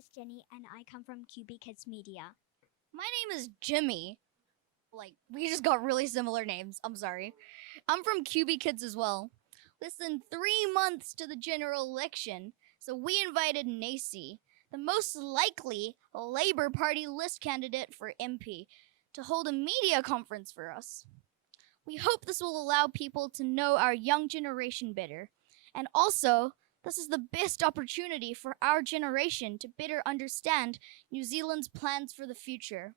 is Jenny and I come from Cubee Kiz Media. My name is Jimmy. We just got really similar names. I'm sorry. I'm from Cubee Kiz as well. Less than 3 months to the general election, so we invited Nacy, the most likely Labour Party list candidate for MP, to hold a media conference for us. We hope this will allow people to know our young generation better, and also this is the best opportunity for our generation to better understand New Zealand's plans for the future.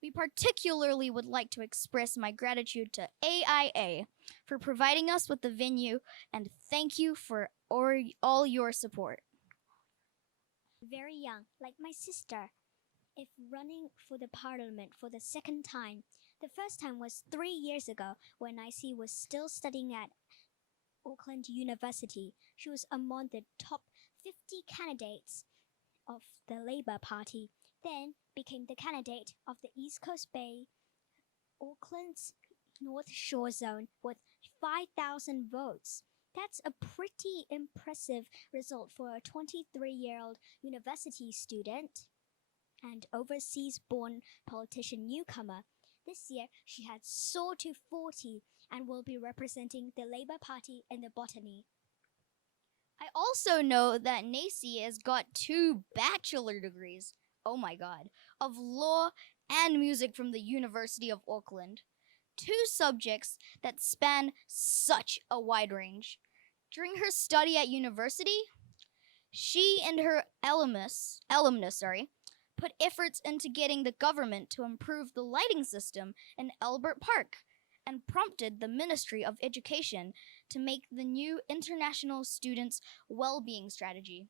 We particularly would like to express my gratitude to AIA for providing us with the venue, and thank you for all your support. Very young, like my sister. If running for the parliament for the second time, the first time was 3 years ago when Nacy was still studying at Auckland University. She was among the top 50 candidates of the Labour Party, then became the candidate of the East Coast Bay, Auckland's North Shore Zone with 5,000 votes. That's a pretty impressive result for a 23-year-old university student and overseas-born politician newcomer. This year, she had soared to 40 and will be representing the Labour Party in the Botany. I also know that Nacy has got 2 bachelor degrees, oh my god, of law and music from the University of Auckland. 2 subjects that span such a wide range. During her study at university, she and her alumnus, put efforts into getting the government to improve the lighting system in Albert Park and prompted the Ministry of Education to make the new International Students' Wellbeing Strategy.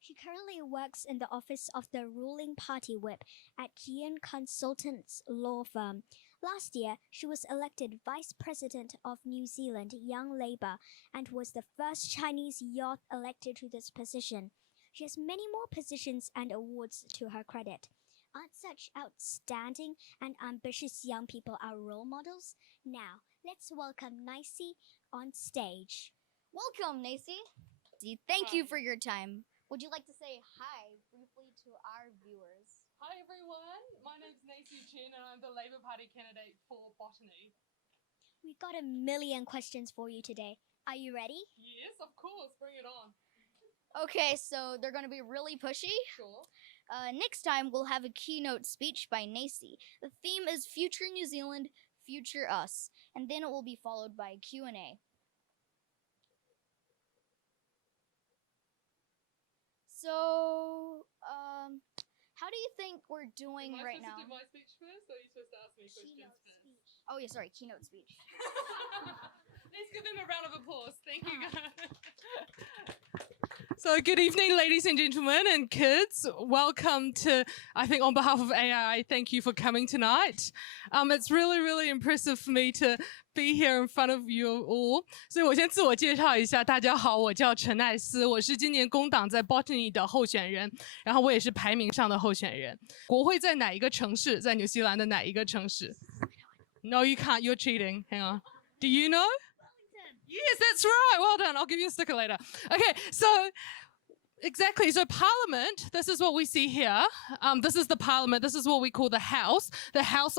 She currently works in the office of the ruling party whip at Gian Consultants Law Firm. Last year, she was elected Vice President of New Zealand Young Labour and was the first Chinese youth elected to this position. She has many more positions and awards to her credit. Aren't such outstanding and ambitious young people our role models? Now, let's welcome Nacy on stage. Welcome, Nacy. Thank you for your time. Would you like to say hi briefly to our viewers? Hi everyone, my name's Nacy and I'm the Labour Party candidate for Botany. We've got a million questions for you today. Are you ready? Yes, of course, bring it on. Okay, so they're going to be really pushy. Sure. Next time, we'll have a keynote speech by Nacy. The theme is Future New Zealand, Future Us, and then it will be followed by Q&A. So, how do you think we're doing right now? Am I supposed to do my speech first, or are you supposed to ask me questions first? Oh, yeah, sorry, keynote speech. Let's give them a round of applause. Thank you, guys. So good evening, ladies and gentlemen and kids. Welcome to, I think on behalf of AI, thank you for coming tonight. It's really, really impressive for me to be here in front of you all. 所以我先自我介绍一下，大家好，我叫陈奈锶，我是今年工党在 Botany 的候选人，然后我也是排名上的候选人。国会在哪一个城市？在纽西兰的哪一个城市 ？No, you can't. You're cheating. Hang on. Do you know? Yes, that's right. Well done. I'll give you a sticker later. Okay, so exactly. So Parliament, this is what we see here. This is the Parliament. This is what we call the House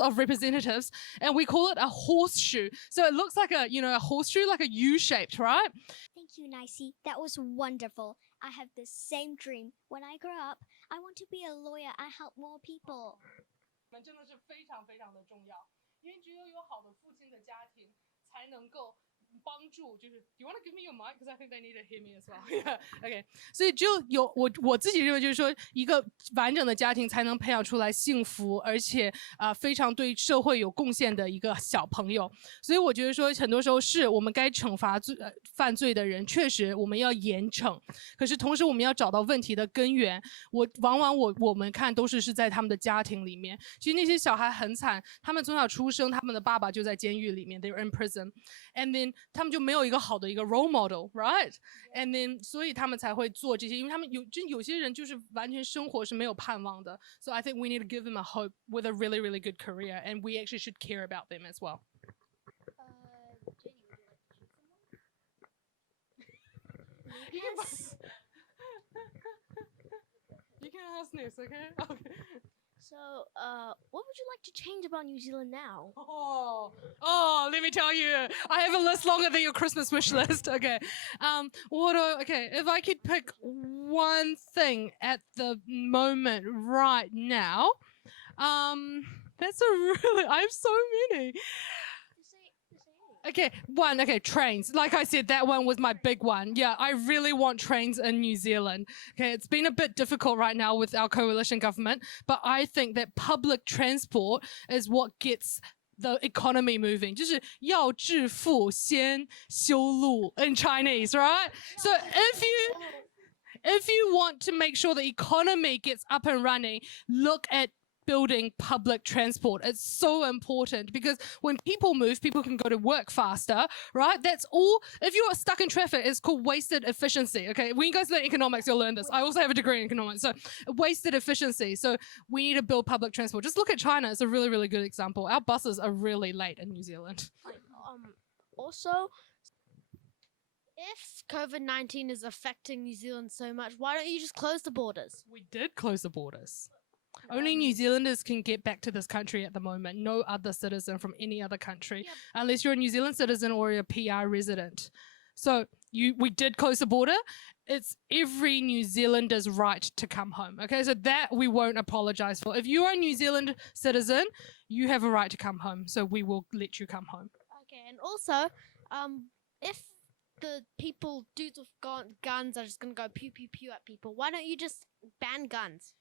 of Representatives, and we call it a horseshoe. So it looks like a horseshoe, like a U-shaped, right? Thank you, Nacy. That was wonderful. I have the same dream. When I grow up, I want to be a lawyer and help more people. 真的是非常非常的重要，因为只有有好的父亲的家庭，才能够帮助，就是 Do you want to give me your mic? Because I think they need to hear me as well. Yeah, okay. 所以只有我自己认为就是说，一个完整的家庭才能培养出来幸福，而且非常对社会有贡献的一个小朋友。所以我觉得说，很多时候是我们该惩罚犯罪的人，确实我们要严惩。可是同时我们要找到问题的根源。往往我们看都是在他们的家庭里面。其实那些小孩很惨，他们从小出生，他们的爸爸就在监狱里面 ，they're in prison, and then 他们就没有一个好的一个 role model, right? And then 所以他们才会做这些，因为他们有些人就是完全生活是没有盼望的。So I think we need to give them a hope with a really, really good career, and we actually should care about them as well. Yes. else next, okay? Okay. So, what would you like to change about New Zealand now? Let me tell you, I have a list longer than your Christmas wish list. Okay. If I could pick one thing at the moment right now, I have so many. Okay, trains. Like I said, that one was my big one. Yeah, I really want trains in New Zealand. Okay, it's been a bit difficult right now with our coalition government, but I think that public transport is what gets the economy moving. 就是要致富先修路 in Chinese, right? So if you want to make sure the economy gets up and running, look at building public transport. It's so important because when people move, people can go to work faster, right? That's all. If you are stuck in traffic, it's called wasted efficiency. Okay, when you guys learn economics, you'll learn this. I also have a degree in economics, so wasted efficiency. So we need to build public transport. Just look at China. It's a really, really good example. Our buses are really late in New Zealand. Also, if COVID-19 is affecting New Zealand so much, why don't you just close the borders? We did close the borders. Only New Zealanders can get back to this country at the moment. No other citizen from any other country, unless you're a New Zealand citizen or you're a PR resident. So we did close the border. It's every New Zealander's right to come home. Okay, so that we won't apologize for. If you are a New Zealand citizen, you have a right to come home. So we will let you come home. Okay, and also, if the people, dudes with guns are just going to go pew, pew, pew at people, why don't you just ban guns?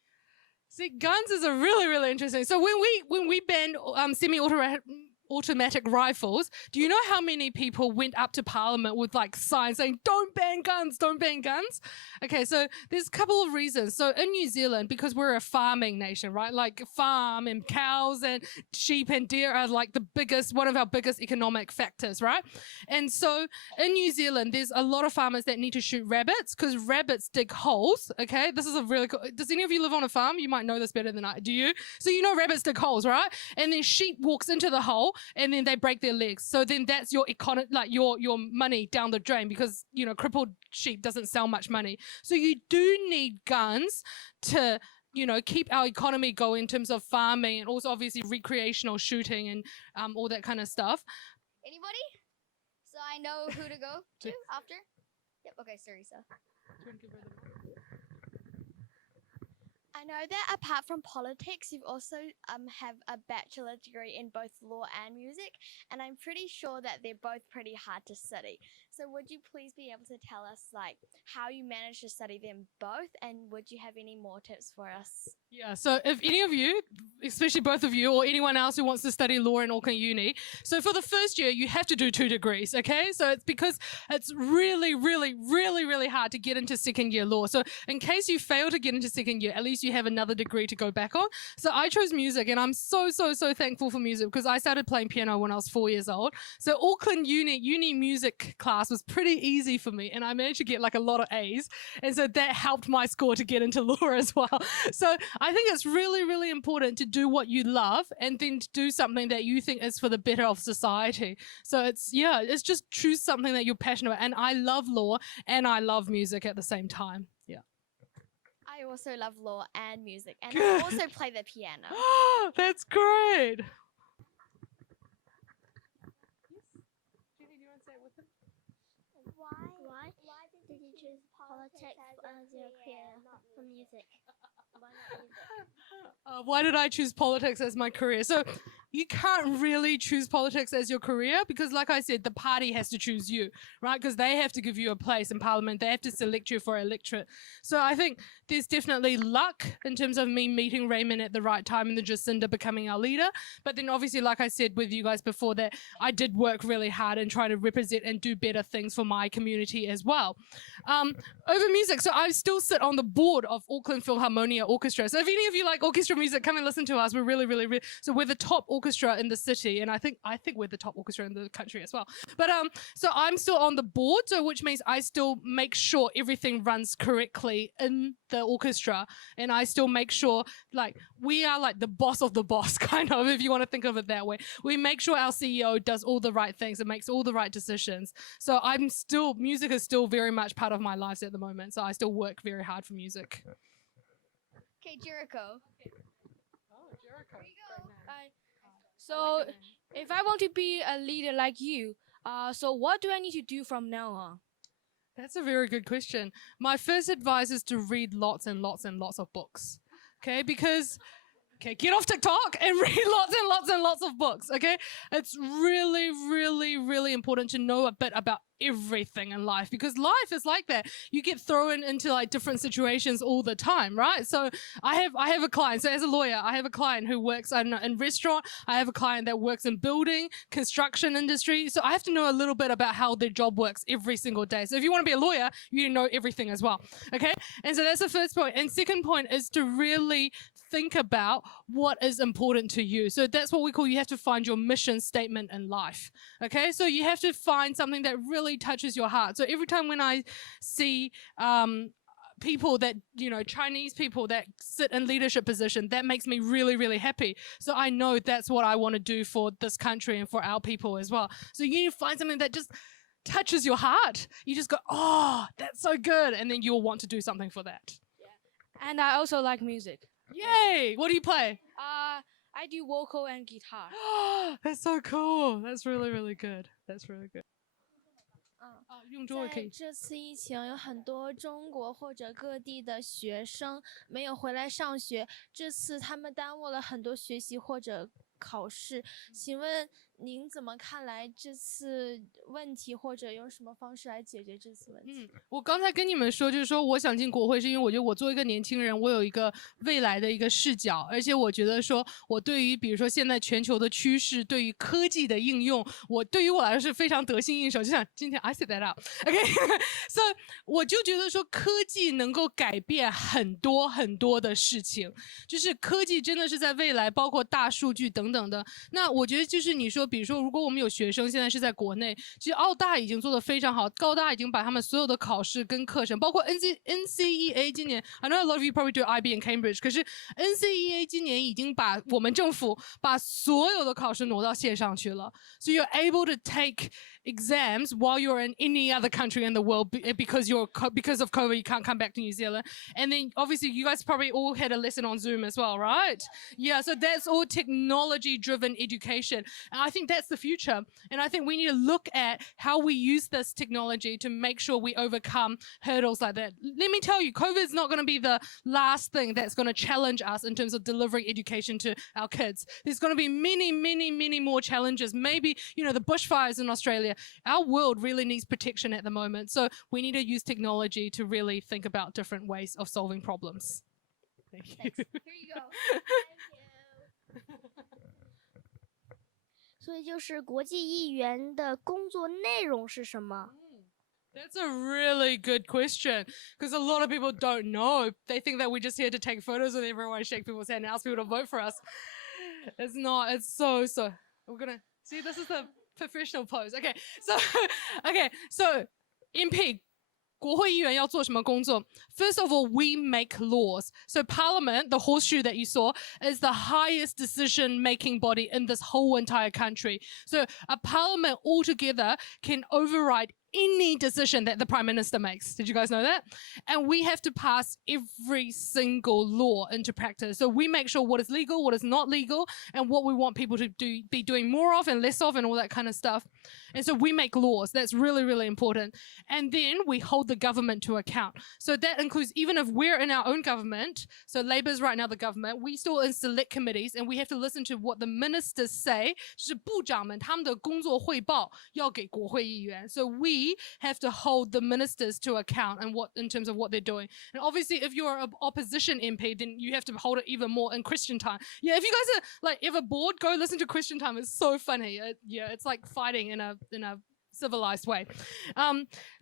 See, guns is a really, really interesting. So when we banned semi-automatic rifles, do you know how many people went up to Parliament with like signs saying, don't ban guns, don't ban guns? Okay, so there's a couple of reasons. So in New Zealand, because we're a farming nation, right? Like farm and cows and sheep and deer are like one of our biggest economic factors, right? And so in New Zealand, there's a lot of farmers that need to shoot rabbits because rabbits dig holes, okay? This is a really cool, does any of you live on a farm? You might know this better than I do. You? So you know rabbits dig holes, right? And then sheep walks into the hole and then they break their legs. So then that's your your money down the drain because, you know, crippled sheep doesn't sell much money. So you do need guns to, you know, keep our economy going in terms of farming and also obviously recreational shooting and all that kind of stuff. Anybody? So I know who to go to after? Yep, okay, Sarisa. I know that apart from politics, you've also have a bachelor degree in both law and music, and I'm pretty sure that they're both pretty hard to study. So would you please be able to tell us like how you managed to study them both, and would you have any more tips for us? Yeah, so if any of you, especially both of you or anyone else who wants to study law in Auckland Uni, so for the first year, you have to do 2 degrees, okay? So it's because it's really, really, really, really hard to get into second year law. So in case you fail to get into second year, at least you have another degree to go back on. So I chose music and I'm so, so, so thankful for music because I started playing piano when I was 4 years old. So Auckland Uni music class was pretty easy for me and I managed to get like a lot of A's. And so that helped my score to get into law as well. So I think it's really, really important to do what you love and then to do something that you think is for the better of society. So it's just choose something that you're passionate about. And I love law and I love music at the same time. Yeah. I also love law and music, and I also play the piano. That's great. Why did you choose politics as your career, not for music? Why not music? Why did I choose politics as my career? So you can't really choose politics as your career because, like I said, the party has to choose you, right? Because they have to give you a place in Parliament. They have to select you for electorate. So I think there's definitely luck in terms of me meeting Raymond at the right time and then Jacinda becoming our leader. But then obviously, like I said with you guys before, that I did work really hard in trying to represent and do better things for my community as well. Over music, so I still sit on the board of Auckland Philharmonia Orchestra. So if any of you like orchestra music, come and listen to us. We're really, really, really, so we're the top orchestra in the city, and I think we're the top orchestra in the country as well. But so I'm still on the board, so which means I still make sure everything runs correctly in the orchestra, and I still make sure like we are like the boss of the boss, kind of, if you want to think of it that way. We make sure our CEO does all the right things and makes all the right decisions. So music is still very much part of my life at the moment. So I still work very hard for music. Okay, Jericho. Oh, Jericho. So, if I want to be a leader like you, so what do I need to do from now on? That's a very good question. My first advice is to read lots and lots and lots of books. Okay, because get off TikTok and read lots and lots and lots of books. Okay, it's really, really, really important to know a bit about everything in life, because life is like that. You get thrown into like different situations all the time, right? So I have a client. So as a lawyer, I have a client who works in restaurant. I have a client that works in building, construction industry. So I have to know a little bit about how their job works every single day. So if you want to be a lawyer, you know everything as well. Okay, and so that's the first point. And second point is to really think about what is important to you. So that's what we call, you have to find your mission statement in life. Okay, so you have to find something that really touches your heart. So every time when I see people that, you know, Chinese people that sit in leadership position, that makes me really, really happy. So I know that's what I want to do for this country and for our people as well. So you need to find something that just touches your heart. You just go, oh, that's so good. And then you'll want to do something for that. And I also like music. Yay! What do you play? I do vocal and guitar. That's so cool. That's really, really good. That's really good. 用中文可以。在这次疫情，有很多中国或者各地的学生没有回来上学，这次他们耽误了很多学习或者考试。请问您怎么看来这次问题，或者用什么方式来解决这次问题？我刚才跟你们说，就是说我想进国会，是因为我觉得我作为一个年轻人，我有一个未来的一个视角，而且我觉得说我对于比如说现在全球的趋势，对于科技的应用，对于我来说是非常得心应手。就像今天 I set that up， OK，so 我就觉得说科技能够改变很多很多的事情，就是科技真的是在未来，包括大数据等等的。那我觉得就是你说，比如说如果我们有学生现在是在国内，其实澳大已经做得非常好，高大已经把他们所有的考试跟课程，包括 NCEA 今年 I know a lot of you probably do IB and Cambridge， 可是 NCEA 今年已经把我们政府把所有的考试挪到线上去了， so you're able to take exams while you're in any other country in the world because of COVID you can't come back to New Zealand. And then obviously you guys probably all had a lesson on Zoom as well, right? Yeah, so that's all technology driven education, and I think that's the future. And I think we need to look at how we use this technology to make sure we overcome hurdles like that. Let me tell you, COVID is not going to be the last thing that's going to challenge us in terms of delivering education to our kids. There's going to be many, many, many more challenges. Maybe, you know, the bushfires in Australia. Our world really needs protection at the moment. So we need to use technology to really think about different ways of solving problems. Thank you. Here you go. Thank you. 所以就是国际议员的工作内容是什么？ That's a really good question, because a lot of people don't know. They think that we're just here to take photos with everyone, shake people's hand, and ask people to vote for us. It's not. It's so. We're gonna see. This is the professional pose. Okay, so MP 国会议员要做什么工作? First of all, we make laws. So Parliament, the horseshoe that you saw, is the highest decision-making body in this whole entire country. So a Parliament altogether can override any decision that the Prime Minister makes. Did you guys know that? And we have to pass every single law into practice. So we make sure what is legal, what is not legal, and what we want people to be doing more of and less of and all that kind of stuff. And so we make laws. That's really, really important. And then we hold the government to account. So that includes, even if we're in our own government, so Labour's right now the government, we still in select committees, and we have to listen to what the ministers say. 就是部长们他们的工作汇报要给国会议员. So we have to hold the ministers to account and in terms of what they're doing. And obviously, if you're an opposition MP, then you have to hold it even more in Question Time. Yeah, if you guys are like ever bored, go listen to Question Time. It's so funny. It's like fighting in a civilized way.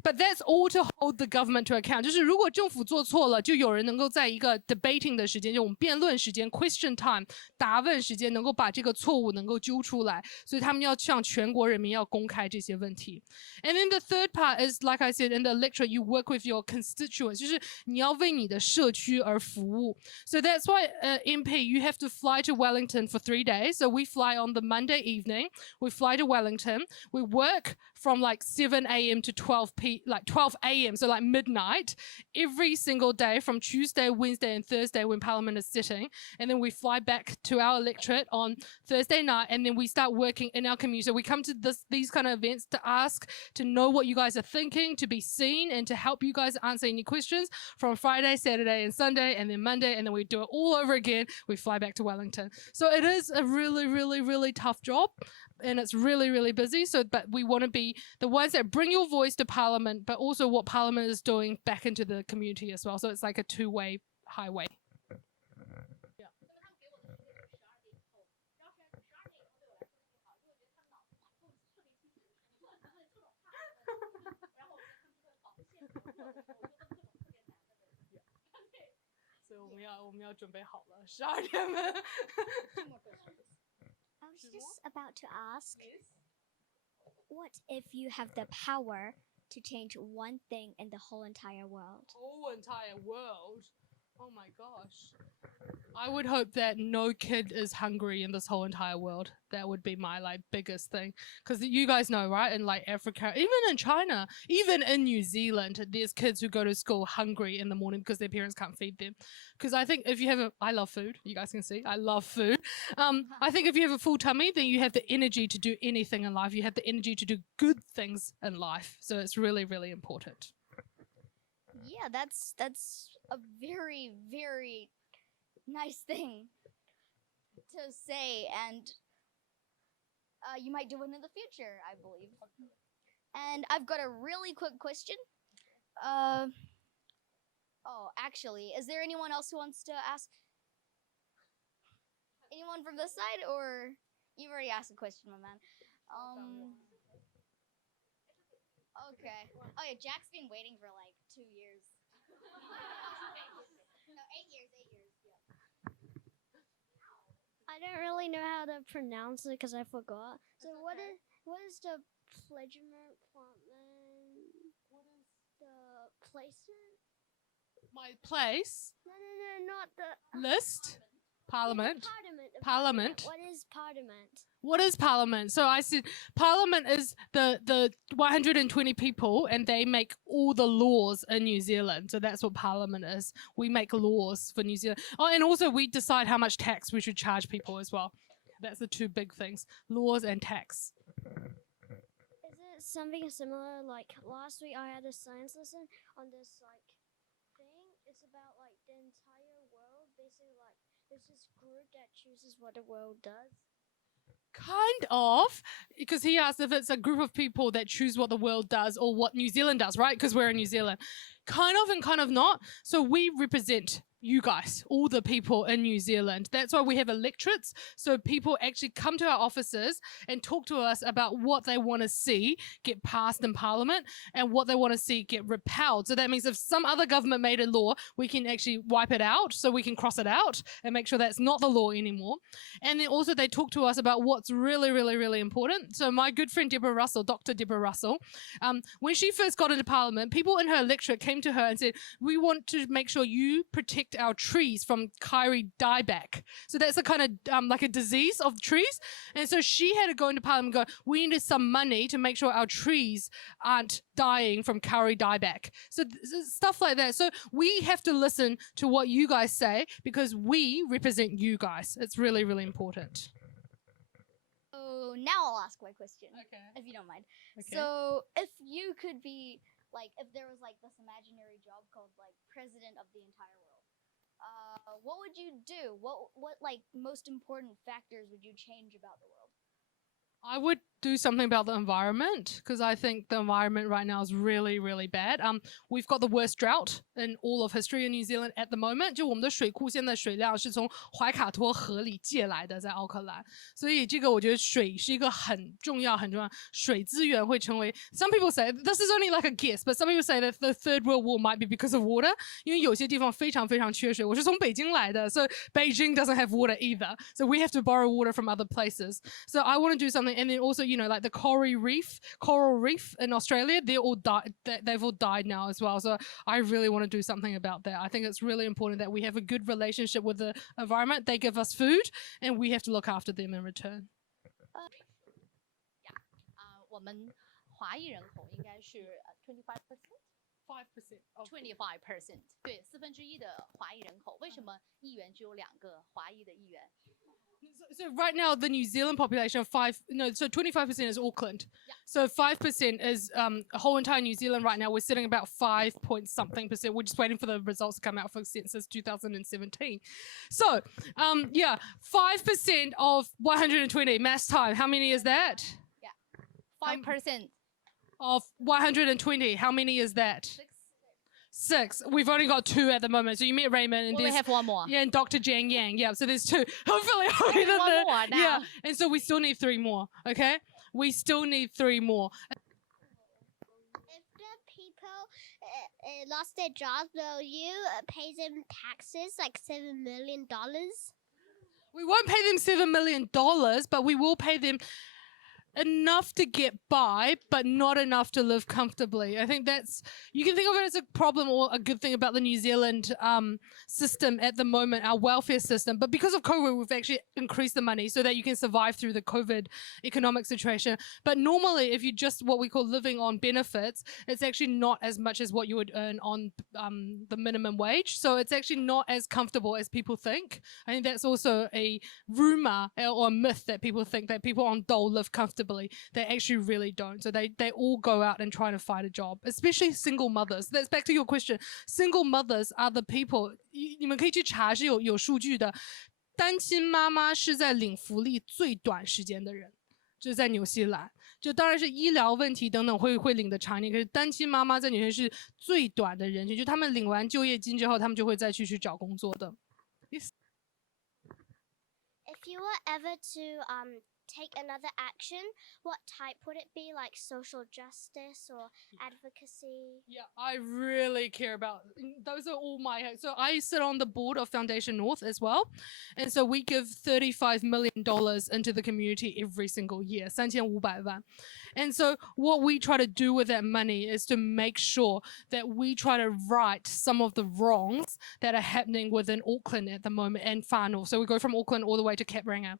But that's all to hold the government to account. 就是如果政府做错了，就有人能够在一个 debating 的时间，就我们辩论时间 question time 答问时间，能够把这个错误能够揪出来。所以他们要向全国人民要公开这些问题。And then the third part is, like I said, in the electorate, you work with your constituents. 就是你要为你的社区而服务。So that's why MP, you have to fly to Wellington for 3 days. So we fly on the Monday evening. We fly to Wellington. We work from like 7 a.m. to 12 a.m. So like midnight every single day from Tuesday, Wednesday and Thursday when Parliament is sitting. And then we fly back to our electorate on Thursday night, and then we start working in our community. So we come to these kind of events to ask, to know what you guys are thinking, to be seen, and to help you guys answer any questions from Friday, Saturday and Sunday, and then Monday, and then we do it all over again. We fly back to Wellington. So it is a really, really, really tough job, and it's really, really busy. So, but we want to be the ones that bring your voice to Parliament, but also what Parliament is doing back into the community as well. So it's like a two-way highway. Yeah. 所以我们要准备好了，12点半。I was just about to ask, what if you have the power to change one thing in the whole entire world? Whole entire world. Oh my gosh. I would hope that no kid is hungry in this whole entire world. That would be my like biggest thing. Because you guys know, right? In like Africa, even in China, even in New Zealand, there's kids who go to school hungry in the morning because their parents can't feed them. Because I think if you have I love food. You guys can see, I love food. I think if you have a full tummy, then you have the energy to do anything in life. You have the energy to do good things in life. So it's really, really important. Yeah, that's a very, very nice thing to say, and you might do it in the future, I believe. And I've got a really quick question. Actually, is there anyone else who wants to ask? Anyone from this side, or you've already asked a question, my man? Okay. Oh yeah, Jack's been waiting for like 2 years. No, 8 years. Yeah. I don't really know how to pronounce it because I forgot. So what is the pledgement plotman? What is the placement? My place. No, not the List. Parliament. Parliament. What is Parliament? What is Parliament? So I said Parliament is the 120 people, and they make all the laws in New Zealand. So that's what Parliament is. We make laws for New Zealand. Oh, and also we decide how much tax we should charge people as well. That's the two big things, laws and tax. Is it something similar? Like last week I had a science lesson on this like thing. It's about like the entire world. Basically like there's this group that chooses what the world does. Kind of, because he asked if it's a group of people that choose what the world does or what New Zealand does, right? Because we're in New Zealand. Kind of and kind of not. So we represent you guys, all the people in New Zealand. That's why we have electorates. So people actually come to our offices and talk to us about what they want to see get passed in Parliament and what they want to see get repelled. So that means if some other government made a law, we can actually wipe it out. So we can cross it out and make sure that's not the law anymore. And then also they talk to us about what's really, really, really important. So my good friend Deborah Russell, Dr. Deborah Russell, when she first got into Parliament, people in her electorate came to her and said, we want to make sure you protect our trees from Kauri dieback. So that's a kind of like a disease of trees. And so she had to go into Parliament and go, we needed some money to make sure our trees aren't dying from Kauri dieback. So stuff like that. So we have to listen to what you guys say because we represent you guys. It's really, really important. So now I'll ask my question, Okay. if you don't mind. Okay. So if you could be like, if there was like this imaginary job called like president of the entire world, what would you do? What like most important factors would you change about the world? I would do something about the environment because I think the environment right now is really, really bad. We've got the worst drought in all of history in New Zealand at the moment. 就我们的水库现在水量是从怀卡托河里借来的，在奥克兰。所以这个我觉得水是一个很重要、很重要。水资源会成为 Some people say this is only like a guess, but some people say that the Third World War might be because of water. 因为有些地方非常非常缺水。我是从北京来的 so Beijing doesn't have water either. So we have to borrow water from other places. So I want to do something, and then also like the coral reef in Australia, they've all died now as well. So I really want to do something about that. I think it's really important that we have a good relationship with the environment. They give us food, and we have to look after them in return. 我们华裔人口应该是25%。 5% of 25%，对1/4的华裔人口，为什么议员只有2个华裔的议员？ So right now the New Zealand population of 25% is Auckland. Yeah. So 5% is whole entire New Zealand right now. We're sitting about 5 point something percent. We're just waiting for the results to come out for census 2017. So yeah, 5% of 120 mass time. How many is that? 5% Of 120, how many is that? 6. We've only got 2 at the moment. So you met Raymond and we there's have one more. yeah, and Dr. Jiang Yang. Yeah, so there's 2. Hopefully, one more now. Yeah, and so we still need 3 more. Okay, we still need 3 more. If the people lost their jobs, will you pay them taxes like $7 million? We won't pay them $7 million, but we will pay them enough to get by, but not enough to live comfortably. I think that's, you can think of it as a problem or a good thing about the New Zealand system at the moment, our welfare system. But because of COVID, we've actually increased the money so that you can survive through the COVID economic situation. But normally, if you just what we call living on benefits, it's actually not as much as what you would earn on the minimum wage. So it's actually not as comfortable as people think. I think that's also a rumor or a myth that people think that people on dole live comfortably. They actually really don't. So they all go out and try to find a job, especially single mothers. That's back to your question. Single mothers are the people. 你们可以去查是有数据的，单亲妈妈是在领福利最短时间的人，就是在纽西兰。就当然是医疗问题等等会领得长一点，可是单亲妈妈在纽西兰是最短的人群，就他们领完就业金之后，他们就会再去找工作的。If you were ever to take another action, what type would it be? Like social justice or advocacy? Yeah, I really care about, those are all my, so I sit on the board of Foundation North as well. And so we give $35 million into the community every single year, 3,500万. And so what we try to do with that money is to make sure that we try to right some of the wrongs that are happening within Auckland at the moment and far north. So we go from Auckland all the way to Kapranga.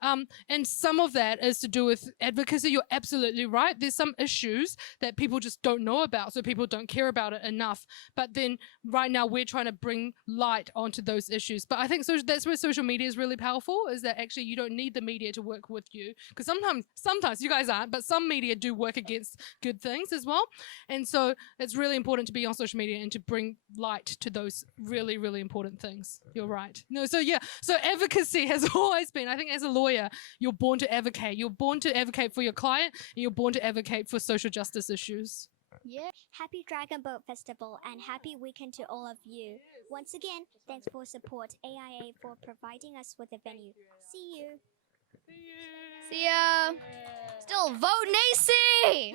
And some of that is to do with advocacy. You're absolutely right. There's some issues that people just don't know about, so people don't care about it enough. But then right now we're trying to bring light onto those issues. But I think that's where social media is really powerful, is that actually you don't need the media to work with you. Because sometimes you guys aren't, but some media do work against good things as well. And so it's really important to be on social media and to bring light to those really, really important things. You're right. No, so yeah, so advocacy has always been, I think as a lawyer, you're born to advocate. You're born to advocate for your client, and you're born to advocate for social justice issues. Yeah. Happy Dragon Boat Festival and happy weekend to all of you. Once again, thanks for support AIA for providing us with a venue. See you. See ya. Still vote Nacy!